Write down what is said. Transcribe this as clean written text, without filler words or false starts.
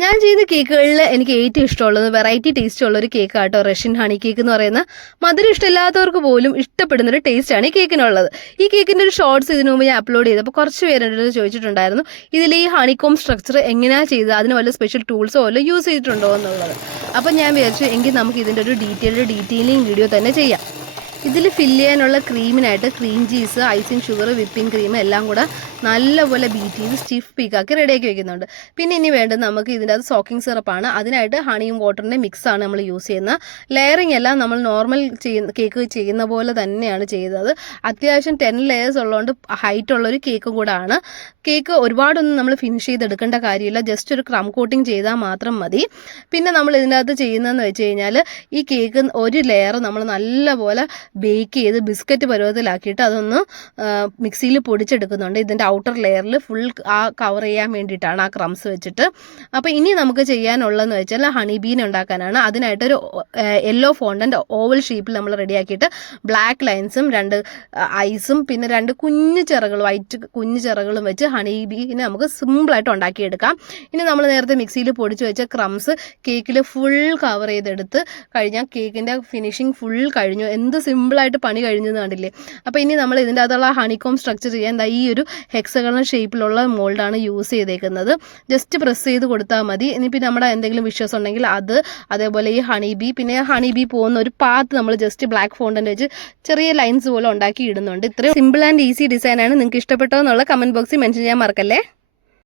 ഞാൻ ചെയ്ത കേക്കുകളിൽ എനിക്ക് ഏറ്റവും ഇഷ്ടമുള്ളത് വെറൈറ്റി ടേസ്റ്റ് ഉള്ള ഒരു കേക്ക് ആട്ടോ റഷ്യൻ ഹണി കേക്ക് എന്ന് പറയുന്ന മധുരം ഇഷ്ടമില്ലാത്തവർക്ക് പോലും ഇഷ്ടപ്പെടുന്ന ഒരു ടേസ്റ്റാണ് ഈ കേക്കിനുള്ളത്. ഈ കേക്കിൻ്റെ ഒരു ഷോർട്സ് ഇതിനു മുമ്പ് ഞാൻ അപ്ലോഡ് ചെയ്തപ്പോൾ കുറച്ച് പേരെൻ്റെ ചോദിച്ചിട്ടുണ്ടായിരുന്നു ഇതിൽ ഈ ഹണിക്കോം സ്ട്രക്ചർ എങ്ങനെയാണ് ചെയ്തത്, അതിന് വല്ല സ്പെഷ്യൽ ടൂൾസോ വല്ല യൂസ് ചെയ്തിട്ടുണ്ടോ എന്നുള്ളത്. അപ്പം ഞാൻ വിചാരിച്ചു എങ്കിൽ നമുക്ക് ഇതിൻ്റെ ഒരു ഡീറ്റെയിലിംഗ് വീഡിയോ തന്നെ ചെയ്യാം. ഇതിൽ ഫില്ല് ചെയ്യാനുള്ള ക്രീമിനായിട്ട് cream cheese, icing sugar, whipping cream എല്ലാം കൂടെ നല്ലപോലെ ബീറ്റ് ചെയ്ത് സ്റ്റിഫ് പീക്കാക്കി റെഡിയാക്കി വെക്കുന്നുണ്ട്. പിന്നെ ഇനി വേണ്ടത് നമുക്ക് ഇതിൻ്റെ അത് സോക്കിംഗ് സിറപ്പാണ്. അതിനായിട്ട് ഹണിയും വാട്ടറിൻ്റെ മിക്സാണ് നമ്മൾ യൂസ് ചെയ്യുന്നത്. ലെയറിങ് എല്ലാം നമ്മൾ നോർമൽ കേക്ക് ചെയ്യുന്ന പോലെ തന്നെയാണ് ചെയ്യുന്നത്. അത്യാവശ്യം 10 ലെയേഴ്സ് ഉള്ളതുകൊണ്ട് ഹൈറ്റ് ഉള്ളൊരു കേക്കും കൂടെ ആണ്. കേക്ക് ഒരുപാടൊന്നും നമ്മൾ ഫിനിഷ് ചെയ്തെടുക്കേണ്ട കാര്യമില്ല, ജസ്റ്റ് ഒരു ക്രം കോട്ടിങ് ചെയ്താൽ മാത്രം മതി. പിന്നെ നമ്മൾ ഇതിൻ്റെ അകത്ത് ചെയ്യുന്നതെന്ന് വെച്ച് കഴിഞ്ഞാൽ ഈ കേക്ക് ഒരു ലെയർ നമ്മൾ നല്ലപോലെ ബേക്ക് ചെയ്ത് ബിസ്ക്കറ്റ് പരുവത്തിലാക്കിയിട്ട് അതൊന്ന് മിക്സിയിൽ പൊടിച്ചെടുക്കുന്നുണ്ട്. ഇതിൻ്റെ ഔട്ടർ ലെയറിൽ ഫുൾ കവർ ചെയ്യാൻ വേണ്ടിയിട്ടാണ് ആ ക്രംസ് വെച്ചിട്ട്. അപ്പോൾ ഇനി നമുക്ക് ചെയ്യാനുള്ളതെന്ന് വെച്ചാൽ ഹണി ബീൻ ഉണ്ടാക്കാനാണ്. അതിനായിട്ടൊരു യെല്ലോ ഫോണ്ടൻ്റ് ഓവൽ ഷേപ്പിൽ നമ്മൾ റെഡിയാക്കിയിട്ട് ബ്ലാക്ക് ലൈൻസും 2 ഐസും പിന്നെ 2 കുഞ്ഞു ചിറകൾ വൈറ്റ് കുഞ്ഞു ചിറകളും വെച്ച് ഹണി ബീനെ നമുക്ക് സിമ്പിളായിട്ട് ഉണ്ടാക്കിയെടുക്കാം. ഇനി നമ്മൾ നേരത്തെ മിക്സിയിൽ പൊടിച്ച് വെച്ച ക്രംസ് കേക്കിൽ ഫുൾ കവർ ചെയ്തെടുത്ത് കഴിഞ്ഞാൽ കേക്കിൻ്റെ ഫിനിഷിങ് ഫുൾ കഴിഞ്ഞു. എന്ത് സിമ്പിളായിട്ട് പണി കഴിഞ്ഞെന്ന് കണ്ടില്ലേ. അപ്പോൾ ഇനി നമ്മൾ ഇതിൻ്റെ അകത്തുള്ള ഹണിക്കോം സ്ട്രക്ചർ ചെയ്യാൻ ഈ ഒരു ഹെക്സഗണൽ ഷേപ്പിലുള്ള മോൾഡാണ് യൂസ് ചെയ്തേക്കുന്നത്. ജസ്റ്റ് പ്രസ് ചെയ്ത് കൊടുത്താൽ മതി. ഇനിയിപ്പോൾ നമ്മുടെ എന്തെങ്കിലും വിഷസ് ഉണ്ടെങ്കിൽ അത്, അതേപോലെ ഈ ഹണി ബീ, പിന്നെ ഹണി ബീ പോകുന്ന ഒരു പാത്ത് നമ്മൾ ജസ്റ്റ് ബ്ലാക്ക് ഫോണ്ടൻ്റ് വെച്ച് ചെറിയ ലൈൻസ് പോലെ ഉണ്ടാക്കി ഇടുന്നുണ്ട്. ഇത്രയും സിമ്പിൾ ആൻഡ് ഈസി ഡിസൈനാണ്. നിങ്ങൾക്ക് ഇഷ്ടപ്പെട്ടോ എന്നുള്ള കമൻറ്റ് ബോക്സിൽ മെൻഷൻ ചെയ്യാൻ മറക്കല്ലേ.